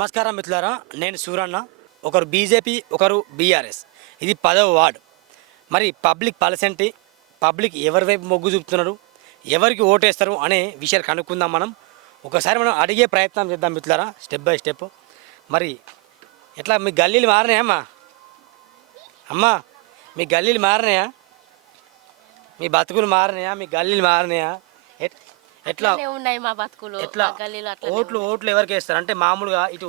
నమస్కారం మిత్రులారా, నేను సూరన్న. ఒకరు బీజేపీ, ఒకరు బీఆర్ఎస్. ఇది 10వ వార్డు. మరి పబ్లిక్ పాలసీ ఏంటి, పబ్లిక్ ఎవరి వైపు మొగ్గు చూపుతున్నారు, ఎవరికి ఓటేస్తారు అనే విషయాలు కనుక్కుందాం. ఒకసారి మనం అడిగే ప్రయత్నం చేద్దాం మిత్రులారా, స్టెప్ బై స్టెప్. మరి ఎట్లా మీ గల్లీలు మారినాయా అమ్మా? మీ గల్లీలు మారినాయా? మీ బతుకులు మారినాయా? మీ గల్లీలు మారినాయా? ఎట్లా ఉన్నాయి మా బతుకులు? ఎట్లా ఓట్లు ఎవరికి వేస్తారు అంటే మామూలుగా ఇటు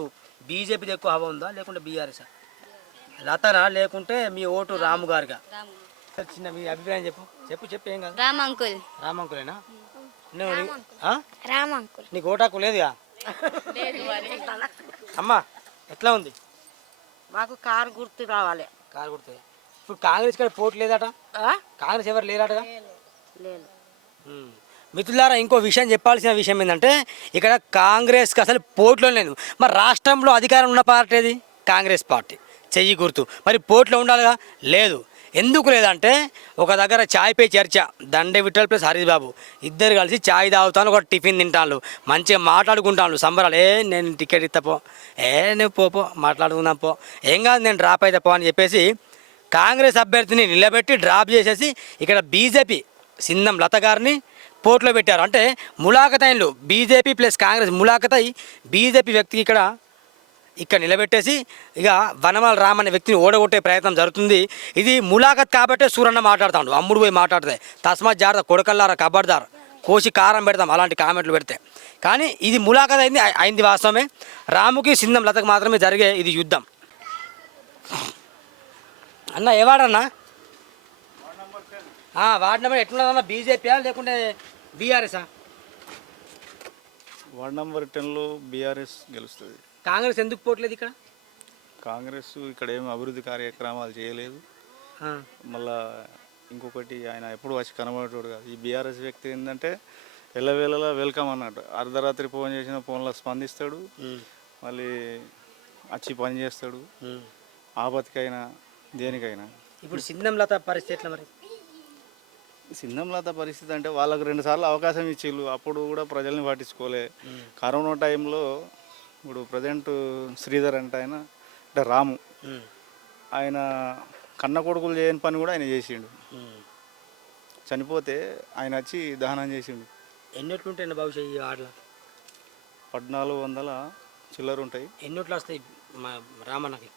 బీజేపీ ఎక్కువ హవా ఉందా, లేకుంటే బీఆర్ఎస్ లతనా, లేకుంటే మీ ఓటు రాము గారిగా? చిన్న మీ అభిప్రాయం చెప్పు చెప్పు చెప్పు ఏం కాదు. రామంకులేనా? నీకు ఓటాకు లేదుగా అమ్మా? ఎట్లా ఉంది? మాకు కారు గుర్తు రావాలి. కారు గుర్తు. ఇప్పుడు కాంగ్రెస్ కూడా పోటీ లేదట, కాంగ్రెస్ ఎవరు లేరటగా? లేదు. మిత్రులారా, ఇంకో విషయం చెప్పాల్సిన విషయం ఏంటంటే ఇక్కడ కాంగ్రెస్కి అసలు పోటీలో లేదు. మరి రాష్ట్రంలో అధికారం ఉన్న పార్టీ ఏది? కాంగ్రెస్ పార్టీ, చెయ్యి గుర్తు. మరి పోటీలో ఉండాలిగా? లేదు. ఎందుకు లేదంటే ఒక దగ్గర ఛాయ్ పే చర్చ, దండే విఠల్ ప్లస్ హరీష్ బాబు ఇద్దరు కలిసి ఛాయ్ తాగుతాను, ఒక టిఫిన్ తింటాను, మంచిగా మాట్లాడుకుంటాను, సంబరాలు. నేను టికెట్ ఇస్తాపో, నువ్వు పోపో, మాట్లాడుకుందాం పో, ఏం కాదు నేను డ్రాప్ అయితే పో అని చెప్పేసి కాంగ్రెస్ అభ్యర్థిని నిలబెట్టి డ్రాప్ చేసేసి ఇక్కడ బీజేపీ సింధం లత గారిని పోర్టులో పెట్టారు. అంటే ములాఖతైన్లు బీజేపీ ప్లస్ కాంగ్రెస్ ములాఖతై బీజేపీ వ్యక్తికి ఇక్కడ నిలబెట్టేసి ఇక వనమాల రామ్ అనే వ్యక్తిని ఓడగొట్టే ప్రయత్నం జరుగుతుంది. ఇది ములాఖత్ కాబట్టే సూరన్న మాట్లాడుతాడు, అమ్ముడు పోయి మాట్లాడితే తస్మాత్ జాగ్రత్త కొడకల్లారా కబర్దార్, కోసి కారం పెడతాం అలాంటి కామెంట్లు పెడితే. కానీ ఇది ములాఖత్ అయింది వాస్తవమే. రాముకి సింధం లతకు మాత్రమే జరిగే ఇది యుద్ధం. అన్న ఏవాడన్నా? Ward number ఎట్లున్నదన్నా? బీజేపీయా లేకుంటే బీఆర్ఎస్ఆ? వార్డ్ నెంబర్ 10లో బీఆర్ఎస్ గెలుస్తుంది. కాంగ్రెస్ ఎందుకు పోవట్లేదు ఇక్కడ? కాంగ్రెస్ ఇక్కడ ఏమి అభివృద్ధి కార్యక్రమాలు చేయలేదు. మళ్ళా ఇంకొకటి, ఆయన ఎప్పుడు వచ్చి కనబడేటోడు కాదు. ఈ బీఆర్ఎస్ వ్యక్తి ఏంటంటే ఎల్లవేళలా వెల్కమ్ అన్నట్టు. అర్ధరాత్రి ఫోన్ చేసిన ఫోన్లో స్పందిస్తాడు, మళ్ళీ వచ్చి పని చేస్తాడు, ఆపత్తికైనా దేనికైనా. ఇప్పుడు సింధం లత పరిస్థితి ఎట్లా మరి? సింధం లత పరిస్థితి అంటే వాళ్ళకు 2 సార్లు అవకాశం ఇచ్చిళ్ళు, అప్పుడు కూడా ప్రజల్ని పట్టించుకోలే. కరోనా టైంలో ఇప్పుడు ప్రజెంట్ శ్రీధర్ ఆయన అంటే రాము, ఆయన కన్న కొడుకులు చేయని పని కూడా ఆయన చేసిండు. చనిపోతే ఆయన వచ్చి దహనం చేసిండు. ఎన్నోట్లుంటాయండి బహుశా ఈ ఆటలు? 1400 చిల్లర ఉంటాయి. ఎన్నోట్లు వస్తాయి రామన్నకి?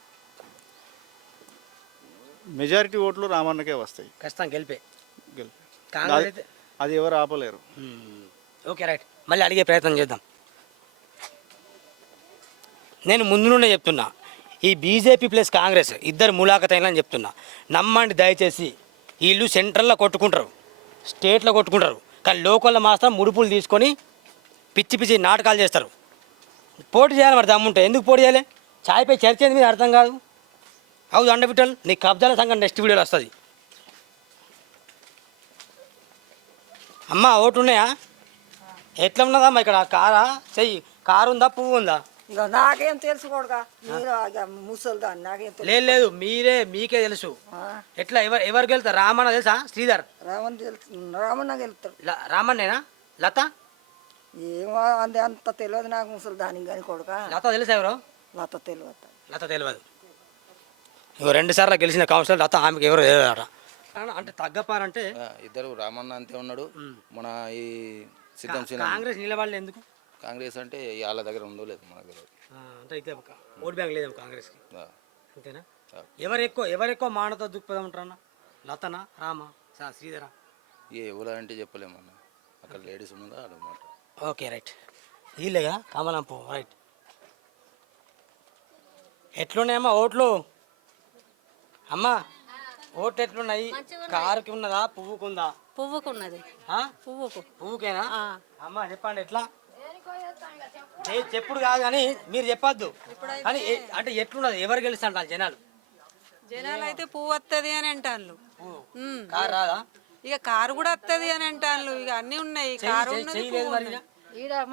మెజారిటీ ఓట్లు రామన్నకే వస్తాయి. ఖచ్చితంగా గెలిపే. అది ఎవరు ఆపలేరు. ఓకే రైట్, మళ్ళీ అడిగే ప్రయత్నం చేద్దాం. నేను ముందు నుండే చెప్తున్నా, ఈ బీజేపీ ప్లస్ కాంగ్రెస్ ఇద్దరు ములాఖతైనని చెప్తున్నా. నమ్మండి దయచేసి. వీళ్ళు సెంట్రల్లో కొట్టుకుంటారు, స్టేట్లో కొట్టుకుంటారు, కానీ లోకల్లో మాత్రం ముడుపులు తీసుకొని పిచ్చి పిచ్చి నాటకాలు చేస్తారు. పోటీ చేయాలి మరి దమ్ముంటే. ఎందుకు పోటీ చేయాలి? ఛాయ్పై చర్చ ఏంది మీద అర్థం కాదు. అవును దండ విఠల్, నీ కబ్జాల సంఘం నెక్స్ట్ వీడియోలో వస్తుంది. అమ్మ ఓటు ఉన్నాయా? ఎట్లా ఉన్నదమ్మా ఇక్కడ? కారా చెయ్యి, కారు ఉందా, పువ్వు ఉందా? ఇక నాకేం తెలుసు కొడుగా, ముసలిదాన్ని నాకేం తెలుసు. లేదు మీకే తెలుసు. ఎట్లా ఎవరు గెలుతారు? రామన్న తెలుసా? శ్రీధర్ రామన్ తెలుసు, రామన్న గెలుతాడు. రామన్నేనా? లత ఏమో అంత తెలియదు నాకు, ముసలిదాని కానీ కొడుక. లత తెలుసా ఎవరు? లత తెలియదు. లత తెలియదు. ఇగో 2 సార్లు గెలిచిన కౌన్సిలర్ లత, ఆమెకి ఎవరు తెలియదట. అంటే తగ్గపారంటే ఇద్దరు రామన్న అంతే ఉన్నాడు. మన ఈ సిద్ధం కాంగ్రెస్ నిలబడలేదు ఎందుకు? కాంగ్రెస్ అంటే వాళ్ళ దగ్గర ఉందో లేదు మనకు తెలియదు. అంటే అయితే ఓట్ బ్యాంక్ లేదు కాంగ్రెస్కి, అంతేనా? ఎవరు ఎక్కువ మానతో దృక్పథం ఉంటారన్న? లతనా, రామ, శ్రీధర? ఎవరు అంటే చెప్పలేమన్న, అక్కడ లేడీస్ ఉన్నదా అన్నమాట. ఓకే రైట్, వీళ్ళేగా కమలంపు. రైట్, ఎట్లున్నాయమ్మా ఓట్లు? అమ్మా ఓట్లు ఎట్లున్నాయి? కారుకి ఉన్నదా, పువ్వుకుందా? పువ్వుకున్నది. పువ్వుకేనా? అమ్మా చెప్పండి ఎట్లా? చెప్పుడు కాదు కానీ మీరు చెప్పొద్దు. కానీ అంటే ఎట్లున్నది, ఎవరు గెలుస్తుంటారు జనాలు? జనాలు అయితే పువ్వు వస్తుంది అని అంటాను. కారు రాదా? ఇక కారు కూడా వస్తుంది అని అంటాను. ఇక అన్ని ఉన్నాయి. కారు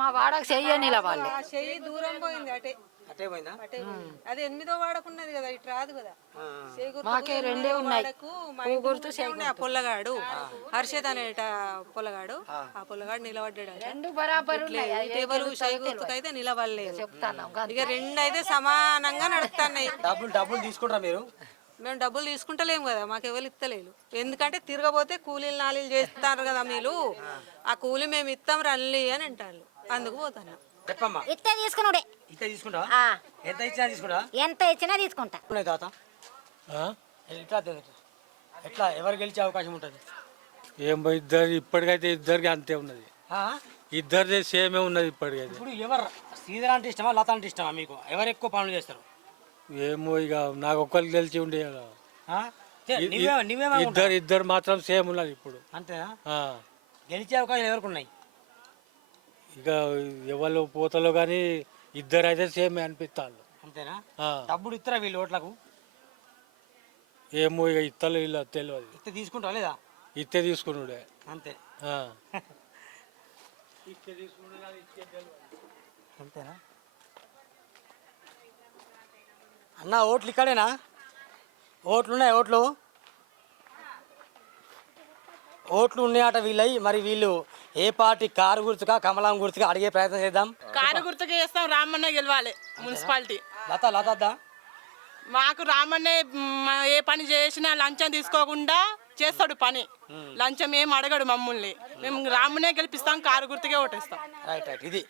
మా వాడకు చెయ్యి నిలవాలి. చెయ్యి దూరం పోయింది అటే. అట్టే పోయిందా అది 8వ వాడకున్నది కదా ఇటు రాదు కదా మాకే రెండే ఉన్నాయి. ఆ పొల్లగాడు హర్షద్ అనేట పొల్లగాడు ఆ పొల్లగాడు నిలబడ్డాడు రెండు బరాబర్ ఉన్నాయి. టేబుల్ అయితే నిలబడలేదు ఇక 2 అయితే సమానంగా నడుస్తున్నాయి. డబ్బులు తీసుకుంటారా మీరు? మేము డబ్బులు తీసుకుంటలేము కదా, మాకు ఎవరు ఇస్తలేదు. ఎందుకంటే తిరగబోతే కూలీలు నాలీలు చేస్తారు కదా మీరు, ఆ కూలి మేము ఇస్తాం రండి అని అంటారు, అందుకు పోతాను. చెప్పమ్మా. ఇస్తే తీసుకున్నాడే. ఇట్లా తీసుకుంటా? ఆ, ఎంత ఇచ్చినా తీసుకుంటా? ఎంత ఇచ్చినా తీసుకుంటా. ఉన్నాయి తాత ఎట్లా ఎట్లా ఎవరు గెలిచే అవకాశం ఉంటుంది? ఏం ఇద్దరు ఇప్పటికైతే ఇద్దరికి అంతే ఉన్నది. ఇద్దరిదే సేమే ఉన్నది ఇప్పటికైతే. ఇప్పుడు ఎవరు శ్రీధర్ అంటే ఇష్టమా లత అంటే ఇష్టమా మీకు? ఎవరు ఎక్కువ పనులు చేస్తారు? ఏమో ఇక నాకు ఒక్కరికి తెలిసి ఉండే కదా. నువ్వేమో ఇద్దరు మాత్రం సేమ్ ఉన్నది ఇప్పుడు. అంతేనా? ఆ. గెలిచే అవకాశాలు ఎవరికి ఉన్నాయి? ఇక ఎవరు పోతలో కానీ ఇద్దరు అయితే సేమే అనిపిస్తాను. అంతేనా? ఆ. డబ్బులు ఇస్తారా వీళ్ళు ఓట్లకు? ఏమో ఇక ఇత్తలు ఇలా తెలియదు. ఇస్తే తీసుకుంటారా లేదా? ఇత్తే తీసుకున్నాడే అంతే. ఆ. అంతేనా అన్న? ఓట్లు ఇక్కడేనా? ఓట్లు ఉన్నాయి? ఓట్లు ఉన్నాయట వీళ్ళవి. మరి వీళ్ళు ఏ పార్టీ? కారు గుర్తుగా కమలం గుర్తుగా అడిగే ప్రయత్నం చేద్దాం. కారు గుర్తుగా చేస్తాం. రామన్న గెలవాలి మున్సిపాలిటీ. లత మాకు రామన్నే ఏ పని చేసినా లంచం తీసుకోకుండా చేస్తాడు పని. లంచం ఏం అడగడు మమ్మల్ని. మేము రామన్నే గెలిపిస్తాం, కారు గుర్తుగా ఓటేస్తాం. Right right. ఇది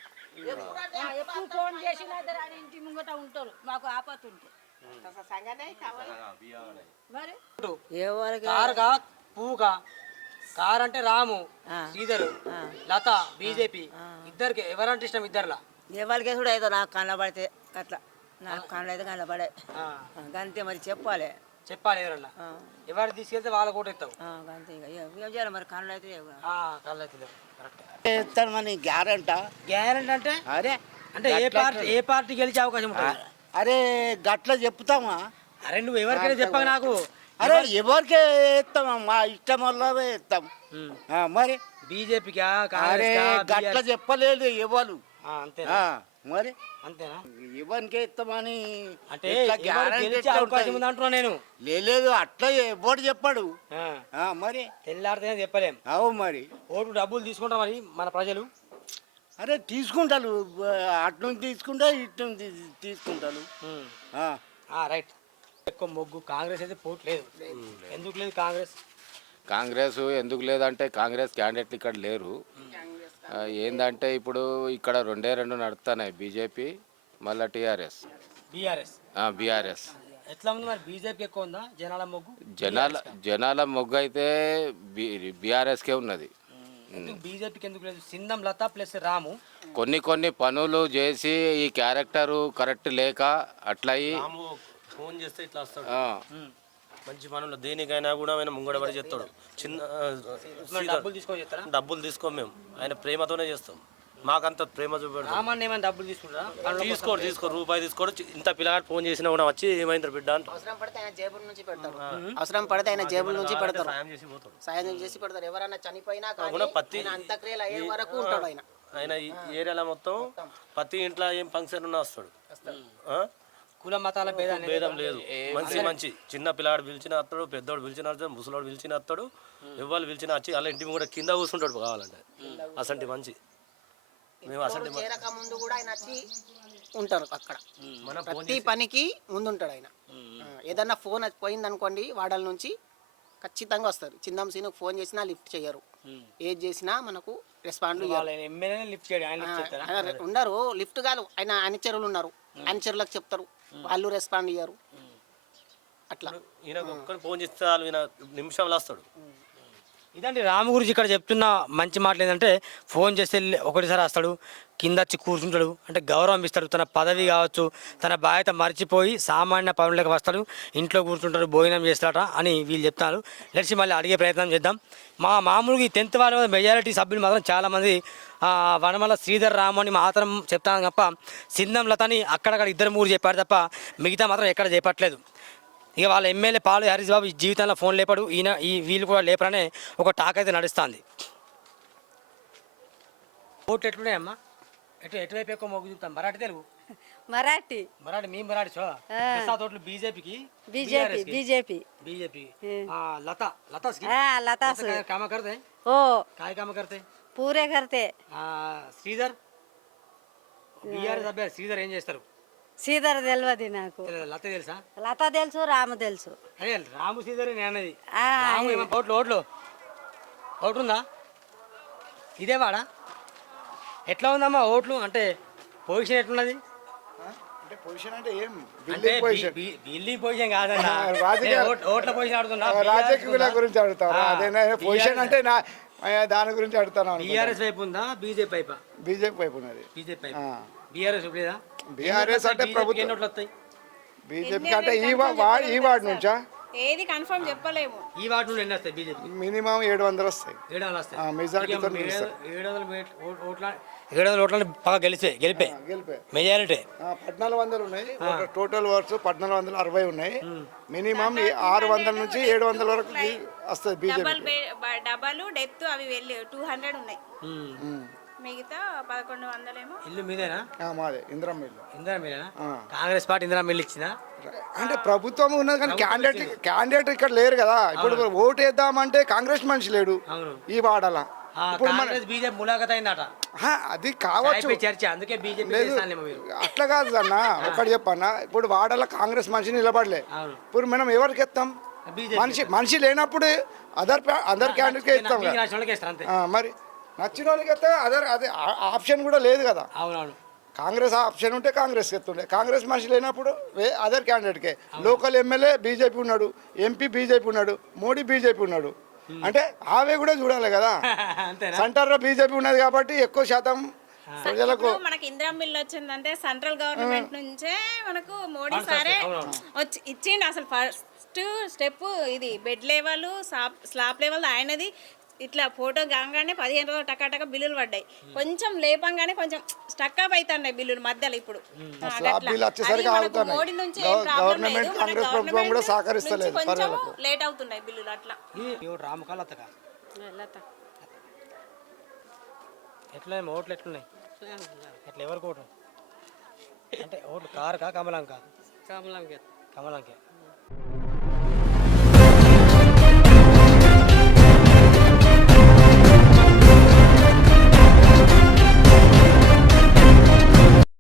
ఎప్పుడు ఫోన్ చేసినా ఇంటి ముంగట ఉంటారు మాకు ఆపత్తు ఉంటే. మరి కారుగా పువ్వుగా? కారు అంటే రాము, శ్రీధరు, లత, బీజేపీ ఇద్దరికి ఎవరంటే ఇష్టం? ఇద్దరులా ఎవరికి కూడా ఏదో నాకు కనబడితే అట్లా, నాకు కనబడితే కనబడే అంతే. మరి చెప్పాలి ఎవరన్నా ఎవరు తీసుకెళ్తే వాళ్ళ కూడా ఇస్తావు. అంతే. ఇక ఏం చేయాలి మరి? కనబడితే కళ్ళు అయితే కరెక్ట్. ఇస్తాను మరి గ్యారంటా. గ్యారెంటీ అంటే అరే అంటే ఏ పార్టీ గెలిచే అవకాశం ఉంటుంది? అరే గట్ల చెప్తామా? అరే నువ్వు ఎవరికైనా చెప్పక నాకు. అరే ఎవరికే ఇస్తామా? మా ఇష్టం వల్లవే ఇస్తాం. మరి బీజేపీకా అరే గట్ల చెప్పలేదు ఎవరు. అంతేనా? మరి అంతేనా? ఎవరికే ఇస్తామని అంటే గెలిచే అవకాశం ఉంది అంటున్నా నేను. లేదు అట్లా ఎవడు చెప్పాడు. మరి తెల్లారితే చెప్పలేం. అవు మరి ఓటు డబ్బులు తీసుకుంటా మరి మన ప్రజలు. అరే తీసుకుంటారు, అటు నుంచి తీసుకుంటా ఇటు నుంచి తీసుకుంటారు. రైట్. ఎక్కువ మొగ్గు కాంగ్రెస్ అయితే పోటీ లేదు. ఎందుకు లేదు కాంగ్రెస్ ఎందుకు లేదంటే కాంగ్రెస్ క్యాండిడేట్లు ఇక్కడ లేరు. ఏందంటే ఇప్పుడు ఇక్కడ 2 నడుస్తున్నాయి, బీజేపీ మళ్ళీ బీఆర్ఎస్. ఎట్లా ఉంది మరి? బీజేపీ ఎక్కువ ఉందా జనాల మొగ్గు? జనాల మొగ్గు అయితే బీఆర్ఎస్కే ఉన్నది. బీజేపీకి ఎందుకు లేదు? సింధం లత ప్లస్ రాము కొన్ని పనులు చేసి ఈ క్యారెక్టరు కరెక్ట్ లేక అట్లా ఫోన్ చేస్తే ఇట్లా వస్తాడు. మంచి పనులు దేనికైనా కూడా ఆయన ముంగడబడి చేస్తాడు. డబ్బులు తీసుకోం మేము, ఆయన ప్రేమతోనే చేస్తాం. మాకంత ప్రేమ చూపెడతాం. డబ్బులు తీసుకో రూపాయి తీసుకోడు. ఇంత పిల్లగాడు ఫోన్ చేసినా కూడా వచ్చి ఏమైంది బిడ్డ అంటే అవసరం పడితే ఆయన జేబుల నుంచి పెడతారు. సాయం చేసి పోతాడు. సాయం చేసి పెడతారు. ఎవరైనా చనిపోయినా ప్రతి అంత్యక్రియలు అయ్యే వరకు ఉంటాడు ఆయన. ఆయన ఈ ఏరియాలో మొత్తం ప్రతి ఇంట్లో ఏం ఫంక్షన్ ఉన్నా వస్తాడు. కుల మతాల భేదం లేదు. మంచి చిన్న పిల్లాడు పిలిచిన వస్తాడు, పెద్దోడు పిలిచిన వస్తాడు, ముసలోడు పిలిచిన వస్తాడు, ఎవరు పిలిచిన వచ్చి అలా ఇంటి కూడా కింద కూర్చుంటాడు కావాలంటే. అసంటి మంచి మేము అసంటి ముందు కూడా ఆయన వచ్చి ఉంటారు అక్కడ. ప్రతి పనికి ముందుంటాడు ఆయన. ఏదన్నా ఫోన్ పోయింది అనుకోండి వాడల నుంచి ఖచ్చితంగా వస్తారు. చిందం సీనుకు ఫోన్ చేసినా లిఫ్ట్ చేయరు. ఏది చేసినా మనకు రెస్పాండ్ ఉండరు. లిఫ్ట్ కాదు, ఆయన అనుచరులు ఉన్నారు, అనుచరులకు చెప్తారు, వాళ్ళు రెస్పాండ్ అయ్యారు. అట్లా ఈయన ఒక్కరు ఫోన్ చేస్తే ఈయన నిమిషంలో వస్తాడు. ఇదండి రాము గురించి ఇక్కడ చెప్తున్న మంచి మాటలు ఏంటంటే ఫోన్ చేస్తే ఒకటిసారి వస్తాడు, కింద వచ్చి కూర్చుంటాడు, అంటే గౌరవం ఇస్తాడు. తన పదవి కావచ్చు, తన బాధ్యత మర్చిపోయి సామాన్య పనులకు వస్తాడు, ఇంట్లో కూర్చుంటాడు, భోజనం చేస్తాడట అని వీళ్ళు చెప్తున్నారు. లెట్స్ మళ్ళీ అడిగే ప్రయత్నం చేద్దాం. మామూలుగా ఈ 10th వార్డు మెజారిటీ సభ్యులు మాత్రం చాలామంది వనమల శ్రీధర్ రాము అని మాత్రం చెప్తాను తప్ప సింధం లతని అక్కడక్కడ 2-3 చెప్పారు తప్ప మిగతా మాత్రం ఎక్కడ చెప్పట్లేదు. ఇక వాళ్ళ ఎమ్మెల్యే పాలు హరీష్ బాబు ఈ జీవితంలో ఫోన్ లేపాడు, వీళ్ళు కూడా లేపరనే ఒక టాక్ అయితే నడుస్తుంది. ఓట్లు ఎట్లున్నాయమ్మా? ఎటువైపు ఎక్కువ మొగ్గు చూపుతాం? మరాఠీ తెలుగు మరాఠీ మరాఠీ మీ మరాఠీ చో ప్రసాద్ ఓట్లు బీజేపీకి బీజేపీ बीजेपी लता लता लता काम करते ओ काय काम करते पूरे करते శ్రీధర్ బీఆర్ఎస్ అభ్యర్థి శ్రీధర్ ఏం చేస్తారు శ్రీధర్ తెలియదు నాకు లత తెలుసా లత తెలుసు రాము తెలుసు అదే రాము శ్రీధర్ నేను అన్నది ఆ, రాము ఏమో ఓట్లు ఓట్లు ఓటు ఉందా ఇదే వాడా ఎట్లా ఉందమ్మా ఓట్లు అంటే పొజిషన్ ఎట్లున్నది అంటే పొజిషన్ అంటే ఏం అంటే బిల్డింగ్ పొజిషన్ కాదన్నా ఓట్ల పొజిషన్ ఆడుతున్నా రాజకీయాల గురించి అడుగుతారు అదేనా పొజిషన్ అంటే నా దాని గురించి అడుగుతాను బీఆర్ఎస్ వైపు ఉందా బీజేపీ వైపా బీజేపీ వైపు ఉన్నది బీజేపీ వైపు బీఆర్ఎస్ లేదా బీఆర్ఎస్ అంటే ప్రభుత్వం ఎన్ని ఓట్లు వస్తాయి బీజేపీకి అంటే ఈ వార్డు నుంచా ఏది కన్ఫర్మ్ చెప్పలేము ఈ వార్డు నుండి ఎన్ని వస్తాయి బీజేపీ మినిమం 700 వస్తాయి 700 వస్తాయి మెజారిటీతో 700 ఓట్లని బాగా గెలిపే మెజారిటీ 1400 ఉన్నాయి టోటల్ ఓట్స్ 1460 ఉన్నాయి మినిమం 600 నుంచి 700 వరకు వస్తుంది బీజేపీ డబల్ డెత్ అవి వెళ్ళి 200 ఉన్నాయి మిగతా 1100 ఏమో ఇల్లు మీదేనా మాదే ఇందిరా మిల్లు ఇందిరా మిల్లేనా కాంగ్రెస్ పార్టీ ఇందిరా మిల్లు ఇచ్చిందా అంటే ప్రభుత్వం ఉన్నది కానీ క్యాండిడేట్ ఇక్కడ లేరు కదా ఇప్పుడు ఓటు వేద్దామంటే కాంగ్రెస్ మనిషి లేడు ఈ వాడలా ఇప్పుడు కాంగ్రెస్ బీజేపీ ములాఖత్ అయిందట అది కావచ్చు చర్చ అందుకే బీజేపీ అట్లా కాదు అన్న ఒకటి చెప్పన్నా ఇప్పుడు వాడలా కాంగ్రెస్ మనిషి నిలబడలే ఇప్పుడు మనం ఎవరికి ఎత్తాం మనిషి లేనప్పుడు అదర్ క్యాండిడేట్కే ఇస్తాం కదా. మరి నచ్చిన వాళ్ళకి ఎత్తే అదే ఆప్షన్ కూడా లేదు కదా. అవునవును కాంగ్రెస్ ఆప్షన్ ఉంటే కాంగ్రెస్కి ఎత్తుండే కాంగ్రెస్ మనిషి లేనప్పుడు అదర్ క్యాండిడేట్కే లోకల్ ఎమ్మెల్యే బీజేపీ ఉన్నాడు ఎంపీ బీజేపీ ఉన్నాడు మోడీ బీజేపీ ఉన్నాడు అంటే ఆవే కూడా చూడాలి కదా. సెంటర్లో బీజేపీ ఉన్నది కాబట్టి ఎక్కువ శాతం ప్రజలకు మనకి ఇందిరా మిల్ వచ్చిందంటే సెంట్రల్ గవర్నమెంట్ నుంచే మనకు మోడీ సారే వచ్చి ఇచ్చిండు. అసలు ఫస్ట్ స్టెప్ ఇది బెడ్ లెవెల్ స్లాబ్ లెవెల్ ఆయనది. ఇట్లా ఫోటో కాగానే 15 రోజులు టకాటక బిల్లులు పడ్డాయి. కొంచెం లేపంగానే కొంచెం స్టక్ అప్ అవుతున్నాయి బిల్లులు మధ్యలో. ఇప్పుడు మోడీ నుంచి కొంచెం లేట్ అవుతున్నాయి బిల్లులు. అట్లా ఎట్లా ఓట్లు ఎట్లున్నాయి ఎట్లా ఎవరికి ఓటు అంటే ఓట్లు కారుకా కమలంకా కమలంకే